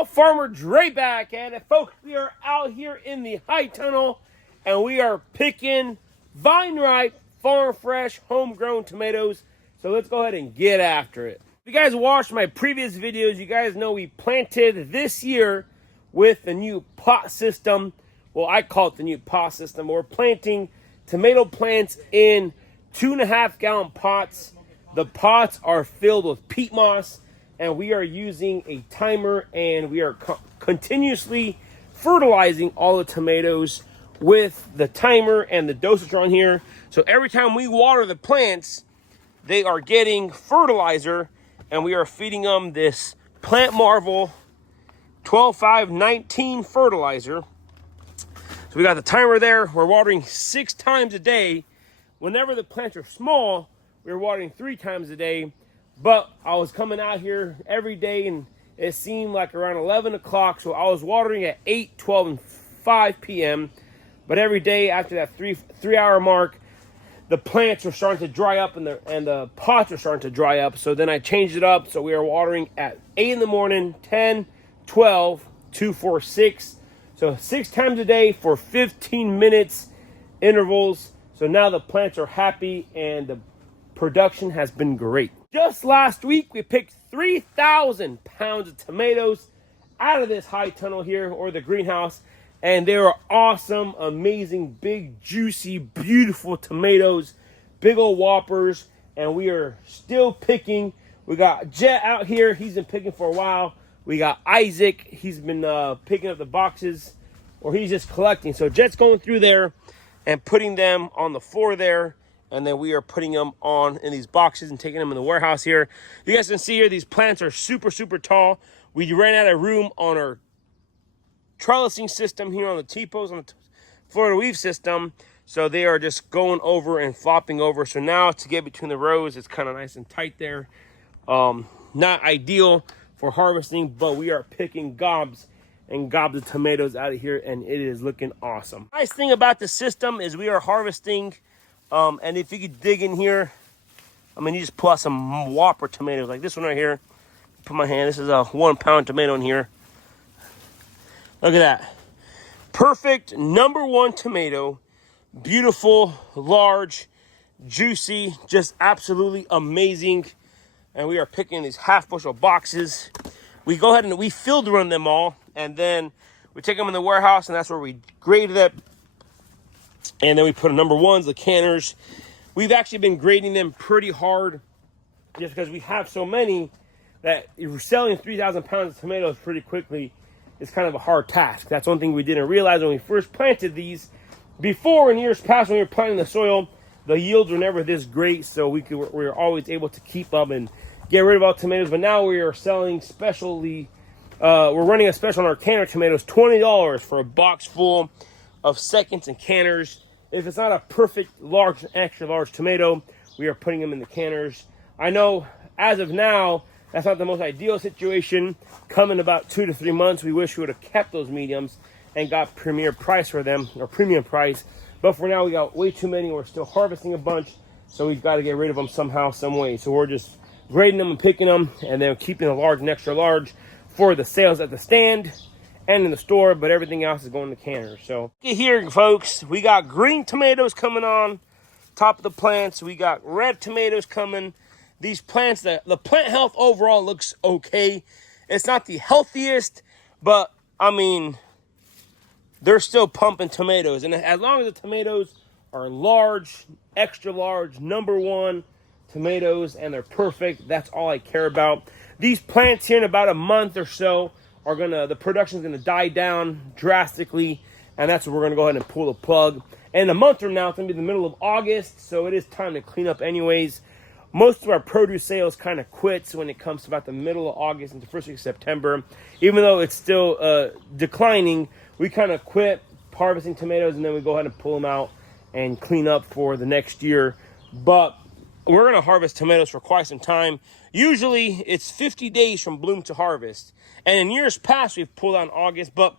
y'all, Farmer Dre back at it. Folks, we are out here in the high tunnel and we are picking vine ripe, farm fresh, homegrown tomatoes. So let's go ahead and get after it. If you guys watched my previous videos, you guys know we planted this year with the new pot system. Well, I call it the new pot system. We're planting tomato plants in 2.5 gallon pots. The pots are filled with peat moss, and we are using a timer, and we are continuously fertilizing all the tomatoes with the timer and the dosage on here. So every time we water the plants, they are getting fertilizer, and we are feeding them this Plant Marvel 12-5-19 fertilizer. So we got the timer there. We're watering 6 times a day. Whenever the plants are small, we're watering 3 times a day. But I was coming out here every day, and it seemed like around 11 o'clock. So I was watering at 8, 12, and 5 p.m. But every day after that three-hour mark, the plants were starting to dry up, and the pots are starting to dry up. So then I changed it up. So we are watering at 8 in the morning, 10, 12, 2, 4, 6. So 6 times a day for 15 minutes intervals. So now the plants are happy, and the production has been great. Just last week, we picked 3,000 pounds of tomatoes out of this high tunnel here, or the greenhouse. And they were awesome, amazing, big, juicy, beautiful tomatoes, big old whoppers. And we are still picking. We got Jet out here. He's been picking for a while. We got Isaac. He's been picking up the boxes, or he's just collecting. So Jet's going through there and putting them on the floor there. And then we are putting them on in these boxes and taking them in the warehouse here. You guys can see here, these plants are super, super tall. We ran out of room on our trellising system here on the T-posts, on the Florida weave system. So they are just going over and flopping over. So now to get between the rows, it's kind of nice and tight there. Not ideal for harvesting, but we are picking gobs and gobs of tomatoes out of here, and it is looking awesome. Nice thing about the system is we are harvesting, and if you could dig in here, I mean, you just pull out some whopper tomatoes like this one right here. Put my hand, this is a 1 pound tomato in here. Look at that. Perfect #1 tomato. Beautiful, large, juicy, just absolutely amazing. And we are picking these half bushel boxes. We go ahead and we field run them all, and then we take them in the warehouse, and that's where we grade it. And then we put #1s, the canners. We've actually been grading them pretty hard just because we have so many that if we're selling 3,000 pounds of tomatoes pretty quickly, it's kind of a hard task. That's one thing we didn't realize when we first planted these. Before, in years past, when we were planting the soil, the yields were never this great, so we were always able to keep up and get rid of all tomatoes. But now we are selling specially, we're running a special on our canner tomatoes, $20 for a box full of seconds and canners. If it's not a perfect large, extra large tomato, we are putting them in the canners. I know as of now, that's not the most ideal situation. Come in about 2 to 3 months, we wish we would have kept those mediums and got premier price for them, or premium price. But for now, we got way too many. We're still harvesting a bunch, so we've got to get rid of them somehow, some way. So we're just grading them and picking them, and then keeping the large and extra large for the sales at the stand and in the store, but everything else is going to canners. So here, folks, we got green tomatoes coming on top of the plants. We got red tomatoes coming. These plants, the plant health overall looks okay. It's not the healthiest, but I mean, they're still pumping tomatoes. And as long as the tomatoes are large, extra large, #1 tomatoes, and they're perfect, that's all I care about. These plants here in about a month or so are the production's gonna die down drastically, and that's where we're gonna go ahead and pull the plug. And a month from now, it's gonna be the middle of August, so it is time to clean up anyways. Most of our produce sales kind of quits when it comes to about the middle of August and the first week of September. Even though it's still declining, we kind of quit harvesting tomatoes, and then we go ahead and pull them out and clean up for the next year. But we're going to harvest tomatoes for quite some time. Usually it's 50 days from bloom to harvest. And in years past, we've pulled out in August. But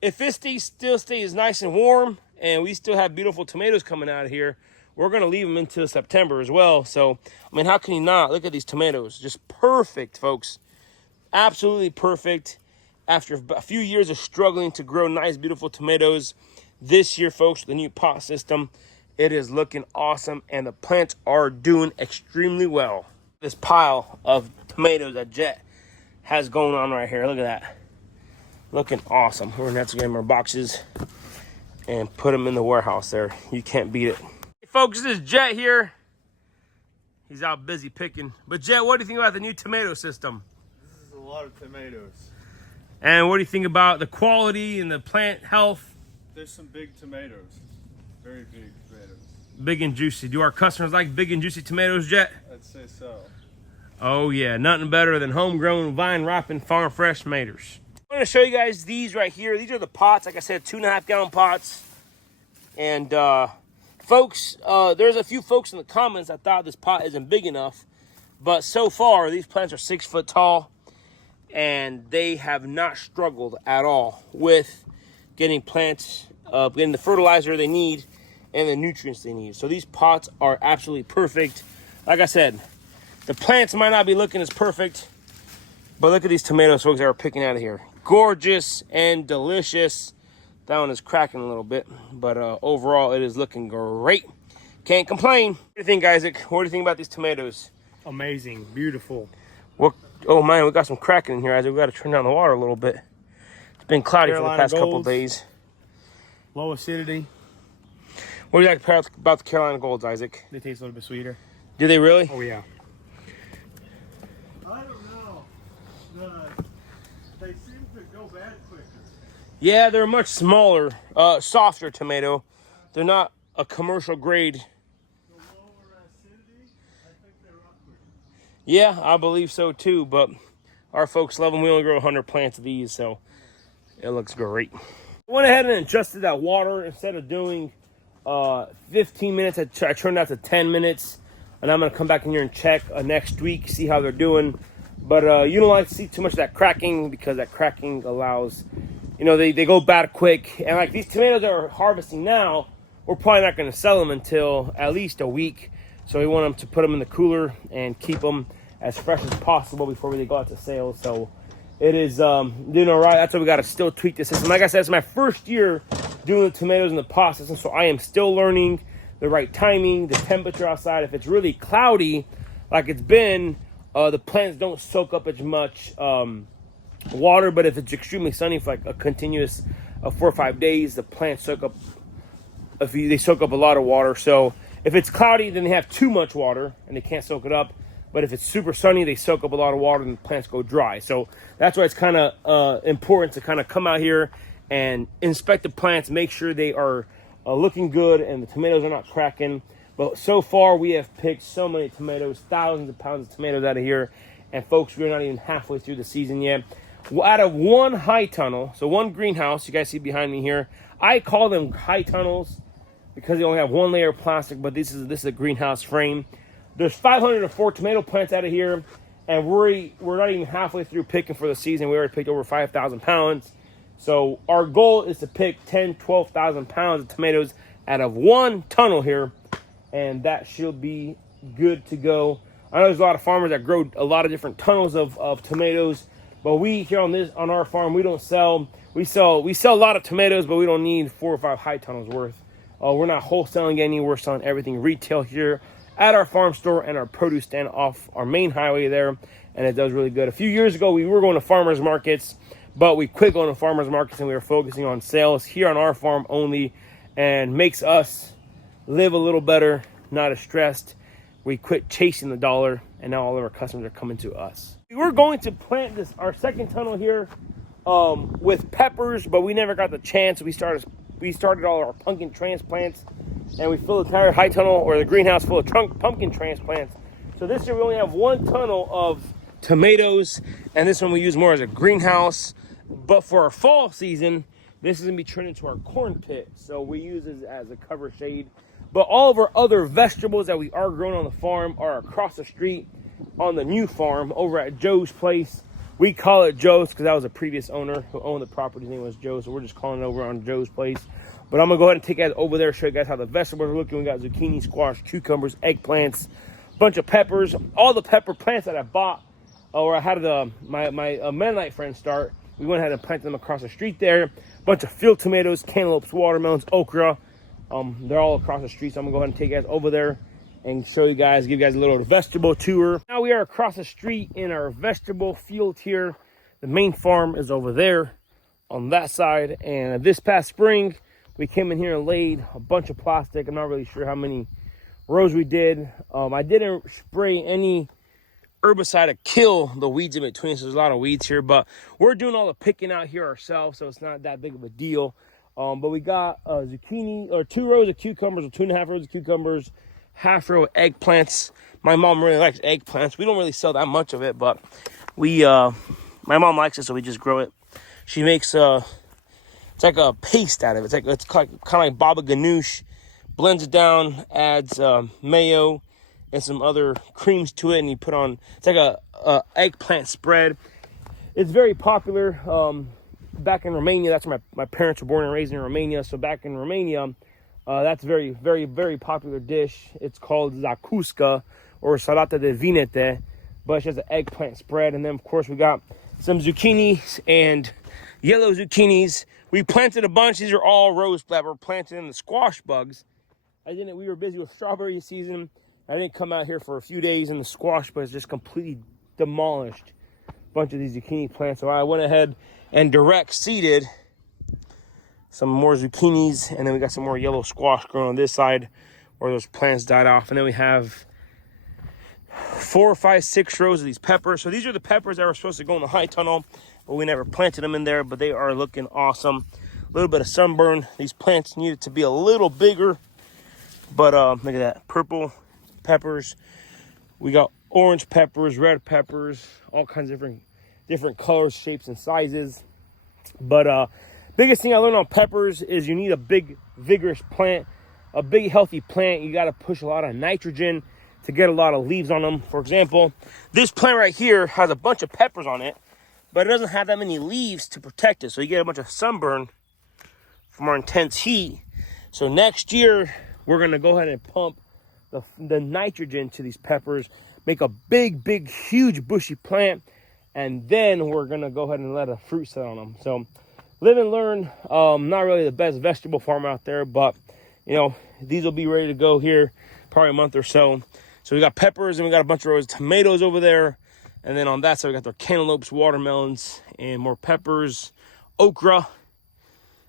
if it still stays nice and warm, and we still have beautiful tomatoes coming out of here, we're going to leave them into September as well. So, I mean, how can you not? Look at these tomatoes. Just perfect, folks. Absolutely perfect. after a few years of struggling to grow nice, beautiful tomatoes, this year, folks, with the new pot system, it is looking awesome, and the plants are doing extremely well. This pile of tomatoes that Jet has going on right here, look at that. Looking awesome. We're gonna have to get them our boxes and put them in the warehouse there. You can't beat it. Hey folks, this is Jet here. He's out busy picking. But Jet, what do you think about the new tomato system? This is a lot of tomatoes. And what do you think about the quality and the plant health? There's some big tomatoes. Very big tomatoes. Big and juicy. Do our customers like big and juicy tomatoes, Jet? I'd say so. Oh yeah, nothing better than homegrown, vine ripened, farm fresh tomatoes. I'm gonna show you guys these right here. These are the pots, like I said, 2.5 gallon pots. And folks, there's a few folks in the comments that thought this pot isn't big enough, but so far these plants are 6 foot tall, and they have not struggled at all with getting plants, getting the fertilizer they need and the nutrients they need. So these pots are absolutely perfect. Like I said, the plants might not be looking as perfect, but look at these tomatoes, folks, that we're picking out of here. Gorgeous and delicious. That one is cracking a little bit, but overall it is looking great. Can't complain. What do you think, Isaac? What do you think about these tomatoes? Amazing, beautiful. What? Oh man, we got some cracking in here, Isaac. We got to turn down the water a little bit. It's been cloudy for the past couple days. Low acidity. What do you like about the Carolina Golds, Isaac? They taste a little bit sweeter. Do they really? Oh yeah. I don't know. They seem to go bad quicker. Yeah, they're much smaller, softer tomato. They're not a commercial grade. The lower acidity, I think they're up quicker. Yeah, I believe so too, but our folks love them. We only grow 100 plants of these, so it looks great. I went ahead and adjusted that water. Instead of doing 15 minutes, I turned out to 10 minutes, and I'm going to come back in here and check next week, see how they're doing. But you don't like to see too much of that cracking, because that cracking allows, you know, they go bad quick. And like these tomatoes that we're harvesting now, we're probably not going to sell them until at least a week. So we want them to put them in the cooler and keep them as fresh as possible before they go out to sale. So it is doing all right. That's why we got to still tweak the system. Like I said, it's my first year doing the tomatoes in the pot system, so I am still learning the right timing, the temperature outside. If it's really cloudy, like it's been, the plants don't soak up as much water. But if it's extremely sunny for like a continuous 4 or 5 days, the plants soak up. They soak up a lot of water. So if it's cloudy, then they have too much water and they can't soak it up. But if it's super sunny, they soak up a lot of water and the plants go dry. So that's why it's kind of important to kind of come out here and inspect the plants, make sure they are looking good and the tomatoes are not cracking. But so far, we have picked so many tomatoes, thousands of pounds of tomatoes out of here. And folks, we're not even halfway through the season yet. Out of one high tunnel, so one greenhouse, you guys see behind me here, I call them high tunnels because they only have one layer of plastic, but this is a greenhouse frame. There's 504 tomato plants out of here, and we're not even halfway through picking for the season. We already picked over 5,000 pounds. So our goal is to pick 10, 12,000 pounds of tomatoes out of one tunnel here, and that should be good to go. I know there's a lot of farmers that grow a lot of different tunnels of tomatoes, but we here on our farm, we don't sell. We sell a lot of tomatoes, but we don't need 4 or 5 high tunnels worth. We're not wholesaling any. We're selling everything retail here at our farm store and our produce stand off our main highway there, and it does really good. A few years ago, we were going to farmers markets, but we quit going to farmers markets and we were focusing on sales here on our farm only, and makes us live a little better, not as stressed. We quit chasing the dollar, and now all of our customers are coming to us. We're going to plant our second tunnel here with peppers, but we never got the chance. We started all our pumpkin transplants, and we filled the entire high tunnel or the greenhouse full of pumpkin transplants. So this year we only have one tunnel of tomatoes, and this one we use more as a greenhouse. But for our fall season, this is gonna be turned into our corn pit. So we use it as a cover shade. But all of our other vegetables that we are growing on the farm are across the street on the new farm over at Joe's place. We call it Joe's because that was a previous owner who owned the property. His name was Joe, so we're just calling it over on Joe's place. But I'm gonna go ahead and take you guys over there, show you guys how the vegetables are looking. We got zucchini, squash, cucumbers, eggplants, bunch of peppers. All the pepper plants that I bought, or I had my Mennonite friend start, we went ahead and planted them across the street there. A bunch of field tomatoes, cantaloupes, watermelons, okra. They're all across the street, so I'm gonna go ahead and take you guys over there and show you guys, give you guys a little vegetable tour. Now we are across the street in our vegetable field here. The main farm is over there on that side. And this past spring, we came in here and laid a bunch of plastic. I'm not really sure how many rows we did. I didn't spray any herbicide to kill the weeds in between, so there's a lot of weeds here, but we're doing all the picking out here ourselves, so it's not that big of a deal. But we got zucchini, or 2 rows of cucumbers, or 2.5 rows of cucumbers, half row of eggplants. My mom really likes eggplants. We don't really sell that much of it, but my mom likes it, so we just grow it. She makes it's like a paste out of it. It's kind of like baba ganoush. Blends it down, adds mayo and some other creams to it, and you put on, it's like a eggplant spread. It's very popular back in Romania. That's where my parents were born and raised in Romania. So back in Romania, that's a very, very, very popular dish. It's called zakuska or salata de vinete, but it's just an eggplant spread. And then of course we got some zucchinis and yellow zucchinis. We planted a bunch. These are all rose that were planted in the squash bugs. We were busy with strawberry season. I didn't come out here for a few days, and the squash bugs just completely demolished a bunch of these zucchini plants. So I went ahead and direct seeded some more zucchinis, and then we got some more yellow squash growing on this side where those plants died off. And then we have 4, 5, 6 rows of these peppers. So these are the peppers that were supposed to go in the high tunnel, but we never planted them in there, but they are looking awesome. A little bit of sunburn. These plants needed to be a little bigger, but look at that, purple peppers. We got orange peppers, red peppers, all kinds of different colors, shapes, and sizes. But biggest thing I learned on peppers is you need a big, vigorous plant, a big, healthy plant. You got to push a lot of nitrogen to get a lot of leaves on them. For example, this plant right here has a bunch of peppers on it, but it doesn't have that many leaves to protect it. So you get a bunch of sunburn from our intense heat. So next year, we're going to go ahead and pump the nitrogen to these peppers, make a big, big, huge bushy plant, and then we're going to go ahead and let a fruit set on them. So live and learn. Not really the best vegetable farmer out there, but, you know, these will be ready to go here probably a month or so. So we got peppers, and we got a bunch of rows of tomatoes over there. And then on that side, we got the cantaloupes, watermelons, and more peppers, okra.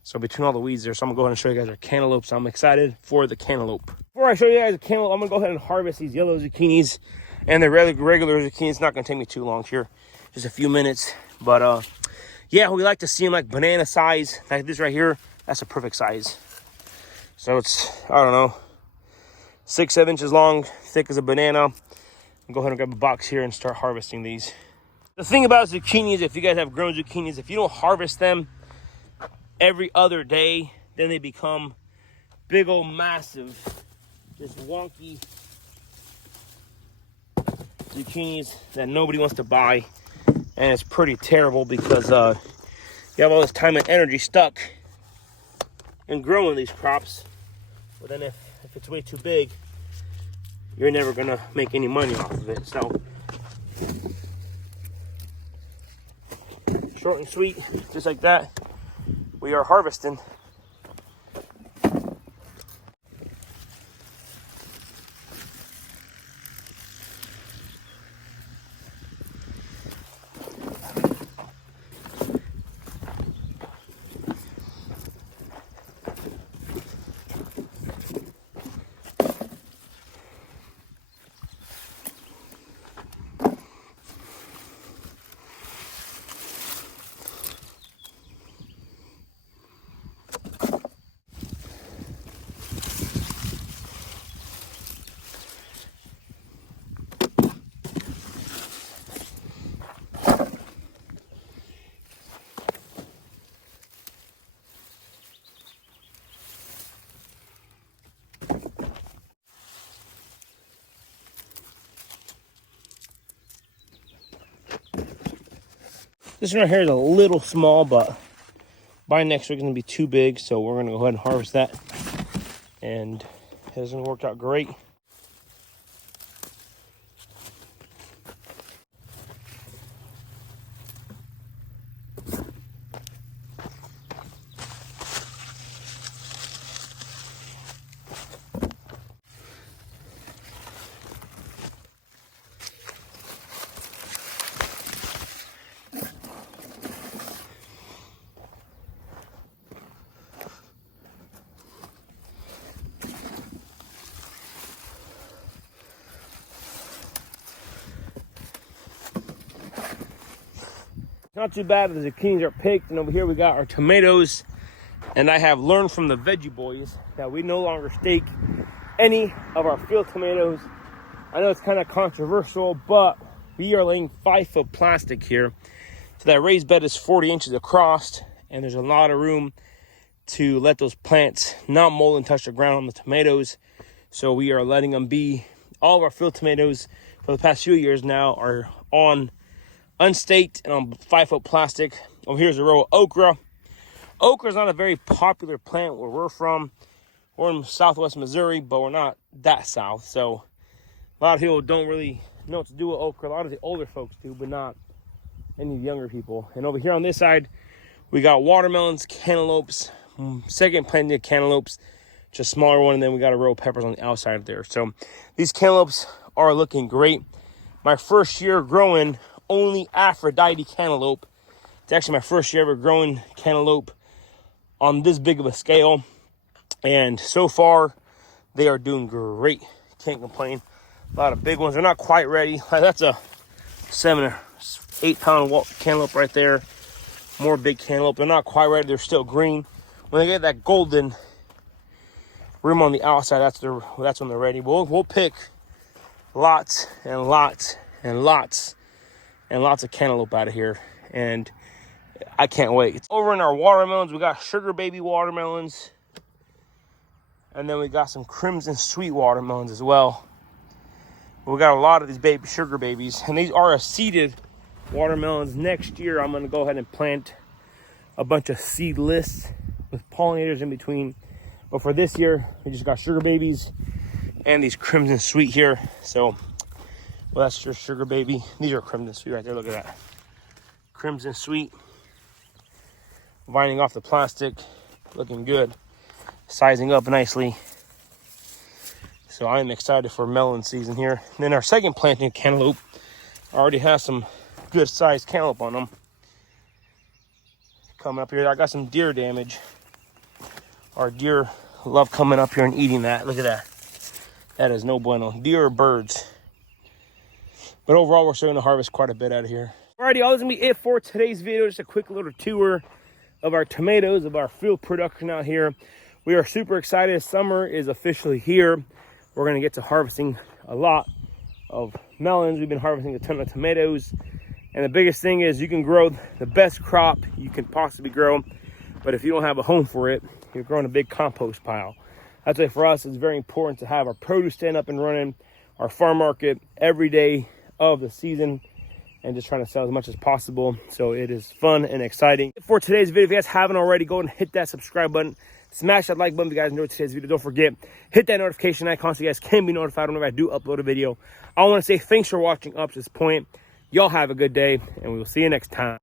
So between all the weeds there, so I'm gonna go ahead and show you guys our cantaloupes. I'm excited for the cantaloupe. Before I show you guys the cantaloupe, I'm gonna go ahead and harvest these yellow zucchinis and the regular zucchinis. It's not gonna take me too long here, just a few minutes. But yeah, we like to see them like banana size. Like this right here, that's a perfect size. So it's, I don't know, 6, 7 inches long, thick as a banana. I'll go ahead and grab a box here and start harvesting these. The thing about zucchinis, if you guys have grown zucchinis, if you don't harvest them every other day, then they become big old massive, just wonky zucchinis that nobody wants to buy. And it's pretty terrible because you have all this time and energy stuck in growing these crops. But then if it's way too big, you're never gonna make any money off of it. So short and sweet, just like that, we are harvesting. This one right here is a little small, but by next week it's gonna be too big, so we're gonna go ahead and harvest that. And it hasn't worked out great. Not too bad. The zucchinis are picked, and over here we got our tomatoes. And I have learned from the veggie boys that we no longer stake any of our field tomatoes. I know it's kind of controversial, but we are laying 5-foot plastic here. So that raised bed is 40 inches across, and there's a lot of room to let those plants not mold and touch the ground on the tomatoes. So we are letting them be. All of our field tomatoes for the past few years now are on unstaked and on 5-foot plastic. Over here's a row of okra. Okra is not a very popular plant where we're from. We're in southwest Missouri, but we're not that south. So a lot of people don't really know what to do with okra. A lot of the older folks do, but not any younger people. And over here on this side, we got watermelons, cantaloupes, second planting of cantaloupes, just a smaller one, and then we got a row of peppers on the outside there. So these cantaloupes are looking great. My first year growing only Aphrodite cantaloupe. It's actually my first year ever growing cantaloupe on this big of a scale, and so far they are doing great. Can't complain. A lot of big ones. They're not quite ready. That's a 7 or 8 pound cantaloupe right there. More big cantaloupe. They're not quite ready. They're still green. When they get that golden rim on the outside, that's when they're ready. We'll pick lots and lots and lots and lots of cantaloupe out of here, and I can't wait. It's over in our watermelons. We got sugar baby watermelons, and then we got some crimson sweet watermelons as well. We got a lot of these sugar babies, and these are a seeded watermelons. Next year, I'm going to go ahead and plant a bunch of seedless with pollinators in between. But for this year, we just got sugar babies and these crimson sweet here. So, well, that's your sugar baby. These are crimson sweet right there. Look at that. Crimson sweet. Vining off the plastic. Looking good. Sizing up nicely. So I'm excited for melon season here. And then our second planting, cantaloupe, already has some good sized cantaloupe on them. Coming up here, I got some deer damage. Our deer love coming up here and eating that. Look at that. That is no bueno. Deer or birds. But overall, we're starting to harvest quite a bit out of here. Alrighty, all this is gonna be it for today's video. Just a quick little tour of our tomatoes, of our field production out here. We are super excited. Summer is officially here. We're gonna get to harvesting a lot of melons. We've been harvesting a ton of tomatoes. And the biggest thing is you can grow the best crop you can possibly grow. But if you don't have a home for it, you're growing a big compost pile. That's why for us, it's very important to have our produce stand up and running, our farm market every day of the season, and just trying to sell as much as possible. So it is fun and exciting. For today's video, if you guys haven't already, go and hit that subscribe button. Smash that like button if you guys enjoyed today's video. Don't forget, hit that notification icon so you guys can be notified whenever I do upload a video. I want to say thanks for watching up to this point. Y'all have a good day, and we will see you next time.